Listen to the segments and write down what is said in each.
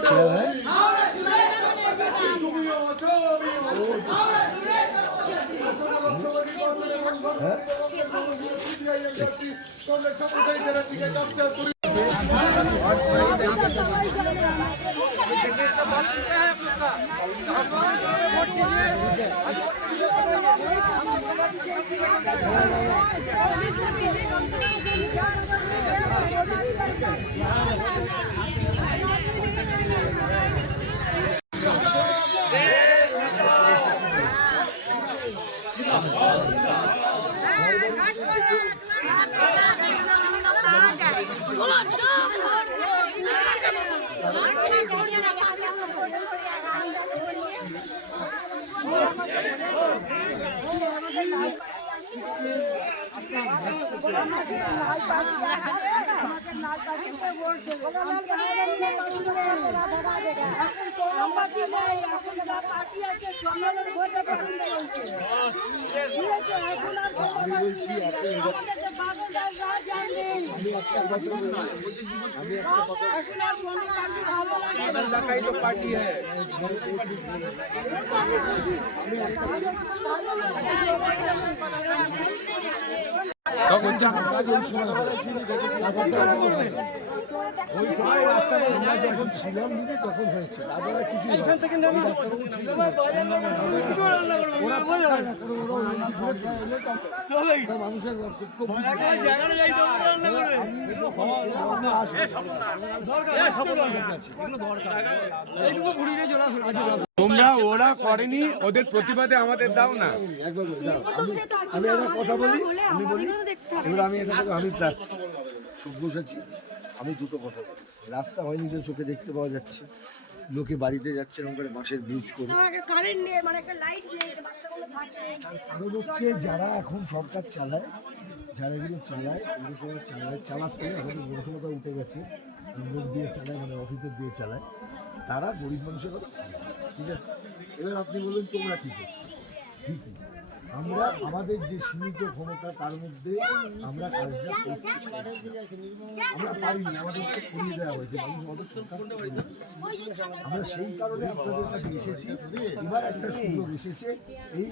क्या है कम से कम আপনার তখন যা কাজ ওই সময় ওই সময় রাস্তায় আমরা যখন ছিলাম দিদি তখন হয়েছে। তারপরে কিছু এখান থেকে মানুষের খুব তোমরা ওরা করেনি, ওদের প্রতিবাদে আমাদের দাও না। আমি একটা কথা বলি আমি বলি এবার আমি আমি সব্যসাচী আমি দুটো কথা বলি রাস্তা হয় নিজের চোখে দেখতে পাওয়া যাচ্ছে, লোকে বাড়িতে যাচ্ছে এরকম করে বাঁশের ব্রিজ করে। যে কারণ হচ্ছে যারা এখন সরকার চালায়, যারা এগুলো চালায় পৌরসভা চালায় চালাতে এখন পৌরসভাটা উঠে গেছে লোক দিয়ে চালায় মানে অফিসের দিয়ে চালায় তারা গরিব মানুষের কথা। ঠিক আছে? এবার আপনি বললেন তোমরা কী ঠিকই আমরা আমাদের যে সীমিত ক্ষমতা, তার মধ্যে আমরা কাজটা করতে। আমরা পারিনি আমাদেরকে সরিয়ে দেওয়া হয়েছে। মানুষ আমাদের আমরা সেই কারণে আপনাদের কাছে এসেছি। এবার একটা সুযোগ এসেছে। এই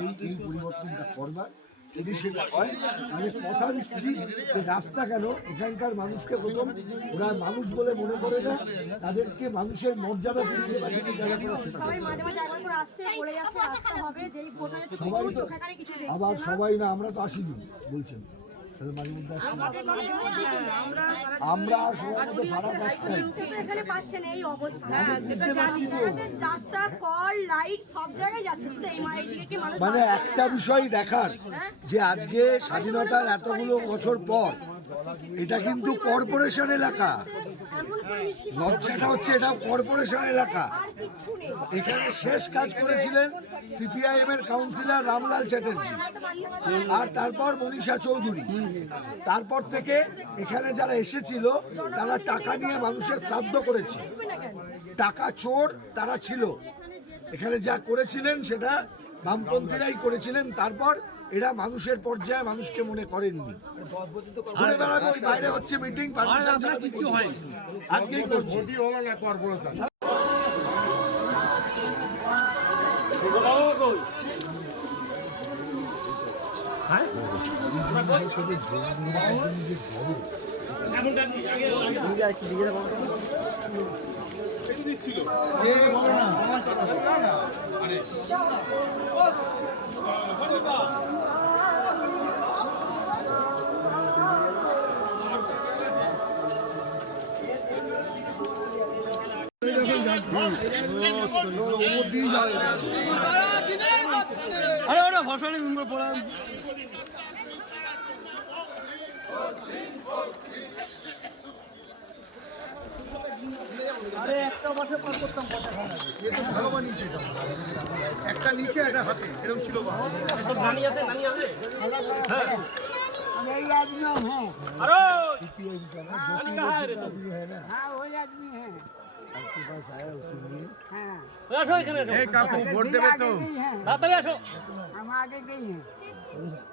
এই এই পরিবর্তনটা করবার। যদি সেটা হয় আমি কথা দিচ্ছি যে রাস্তা কেন? এখানকার মানুষকে প্রথম ওরা মানুষ বলে মনে করে না তাদেরকে মানুষের মর্যাদা ফিরিয়ে দেবে জায়গা সবাই তো আবার সবাই না আমরা তো আসিনি বলছেন। আমরা পাচ্ছেন এই অবস্থা। আমাদের রাস্তা কল লাইট সব জায়গায় যাচ্ছে। মানে একটা বিষয় দেখার যে আজকে স্বাধীনতার এতগুলো বছর পর এটা কিন্তু কর্পোরেশন এলাকা। লজ্জাটা হচ্ছে এটা কর্পোরেশন এলাকা। এখানে শেষ কাজ করেছিলেন সিপিআইএম এর কাউন্সিলর রামলাল চ্যাটার্জি। আর তারপর মনীষা চৌধুরী। তারপর থেকে এখানে যারা এসেছিল, তারা টাকা নিয়ে মানুষের শ্রাদ্ধ করেছে। টাকা চোর তারা ছিল। এখানে যা করেছিলেন সেটা বামপন্থীরাই করেছিলেন। তারপর এরা মানুষের পর্যায়ে মানুষকে মনে করেননি। ঘুরে বেড়াবো ওই বাইরে হচ্ছে মিটিং কিছু হয় আজকেই করছি। আরে ওটা ভাষণে মেম্বার পড়া। একটা নিচে একটা হাতে এরকম ছিল আসো এখানে আসো এই কাকু ভোট দেবে তো তাড়াতাড়ি আসো हम आगे गई हैं একদম একদম চলো জ্যোতি বাবু को जानता है ए नीलुगा अच्छा এই যে পিছনে পিছনে নমস্কার जो आपके এই पास যে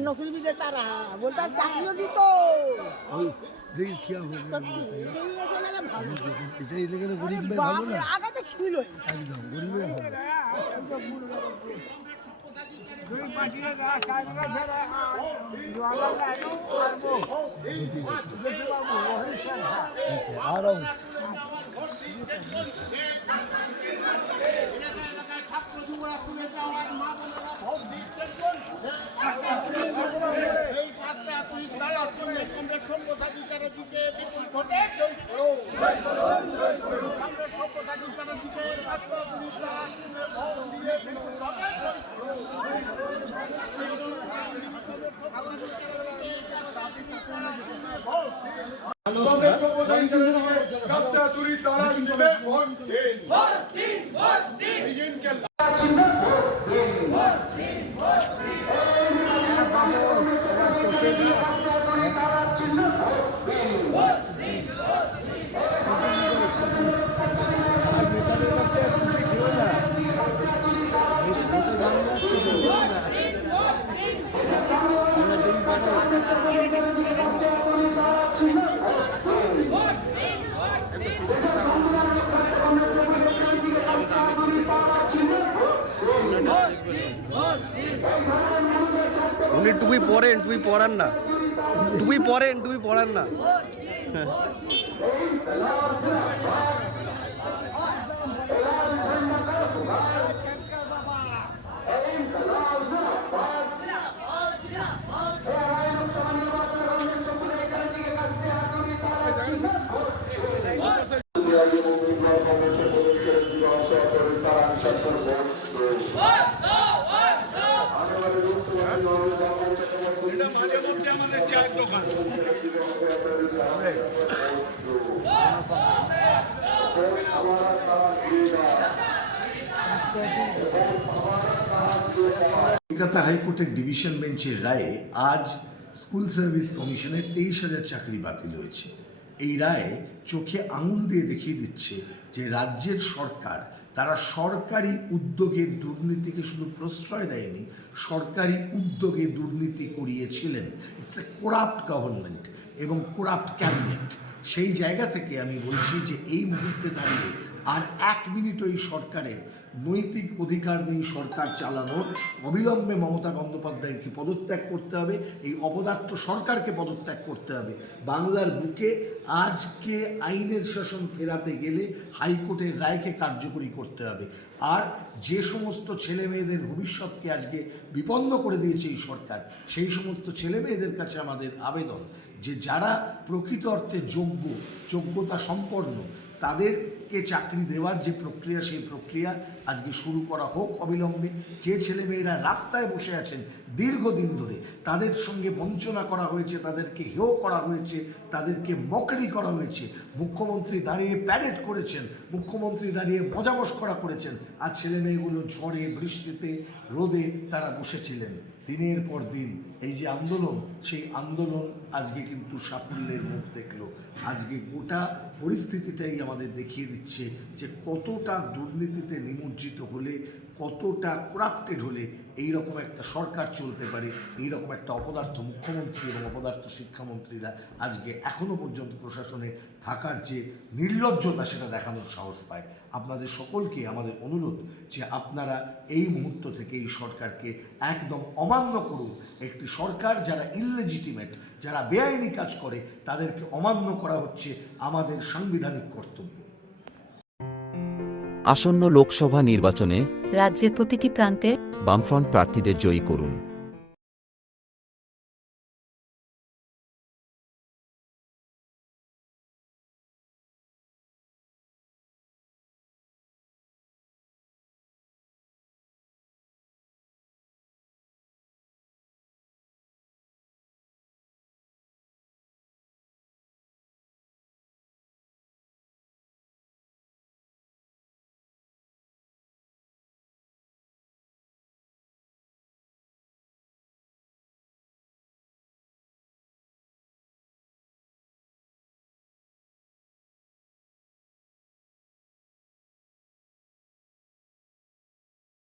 नौकरी भी देता रहा बोलता चाकरियों दी तो और देखिए क्या हो गया এই এসে মেলা ভালো এটাই এখানে গরিব মেয়ে ভালো বাপরে, না আগে তো ছিল একদম গরিবের ভালো आ रहा উনি টুপি পরেন টুপি পরান না। টুপি পরেন টুপি পরান না এটা মাঝে মধ্যে আমাদের চায়ের দোকান কলকাতা হাইকোর্টের ডিভিশন বেঞ্চের রায়ে আজ স্কুল সার্ভিস কমিশনের তেইশ হাজার চাকরি বাতিল হয়েছে। এই রায়ে চোখে আঙুল দিয়ে দেখিয়ে দিচ্ছে যে রাজ্যের সরকার তারা সরকারি উদ্যোগে দুর্নীতিকে শুধু প্রশ্রয় দেয়নি, সরকারি উদ্যোগে দুর্নীতি করিয়েছিলেন। ইটস এ কোরাপ্ট গভর্নমেন্ট এবং কোরাপ্ট ক্যাবিনেট সেই জায়গা থেকে আমি বলছি যে এই মুহূর্তে দাঁড়িয়ে আর এক মিনিট এই সরকারের নৈতিক অধিকার নেই সরকার চালানোর। অবিলম্বে মমতা বন্দ্যোপাধ্যায়কে পদত্যাগ করতে হবে, এই অপদার্থ সরকারকে পদত্যাগ করতে হবে। বাংলার বুকে আজকে আইনের শাসন ফেরাতে গেলে হাইকোর্টের রায়কে কার্যকরী করতে হবে। আর যে সমস্ত ছেলে মেয়েদের ভবিষ্যৎকে আজকে বিপন্ন করে দিয়েছে এই সরকার, সেই সমস্ত ছেলে মেয়েদের কাছে আমাদের আবেদন যে যারা প্রকৃত অর্থে যোগ্য, যোগ্যতা সম্পন্ন তাদেরকে চাকরি দেওয়ার যে প্রক্রিয়া, সেই প্রক্রিয়া আজকে শুরু করা হোক অবিলম্বে। যে ছেলেমেয়েরা রাস্তায় বসে আছেন দীর্ঘদিন ধরে, তাদের সঙ্গে বঞ্চনা করা হয়েছে, তাদেরকে হেয় করা হয়েছে, তাদেরকে মকরি করা হয়েছে। মুখ্যমন্ত্রী দাঁড়িয়ে প্যারেড করেছেন, মুখ্যমন্ত্রী দাঁড়িয়ে মজাবস করা করেছেন। আর ছেলেমেয়েগুলো ঝড়ে, বৃষ্টিতে, রোদে তারা বসেছিলেন। দিনের পর দিন এই যে আন্দোলন, সেই আন্দোলন আজকে কিন্তু সাফল্যের মুখ দেখল। আজকে গোটা পরিস্থিতিটাই আমাদের দেখিয়ে দিচ্ছে যে কতটা দুর্নীতিতে নিমজ্জিত হলে, কতটা করাপ্টেড হলে এই রকম একটা সরকার চলতে পারে এই রকম একটা অপদার্থ মুখ্যমন্ত্রী এবং অপদার্থ শিক্ষামন্ত্রীরা আজকে এখনও পর্যন্ত প্রশাসনে থাকার যে নির্লজ্জতা, সেটা দেখানোর সাহস পায়। আপনাদের সকলকে আমাদের অনুরোধ যে আপনারা এই মুহূর্ত থেকে এই সরকারকে একদম অমান্য করুন, একটি সরকার যারা ইললেজিটিমেট যারা বেআইনি কাজ করে তাদেরকে অমান্য করা হচ্ছে আমাদের সাংবিধানিক কর্তব্য। আসন্ন লোকসভা নির্বাচনে রাজ্যের প্রতিটি প্রান্তে বামফ্রন্ট প্রার্থীদের জয়ী করুন।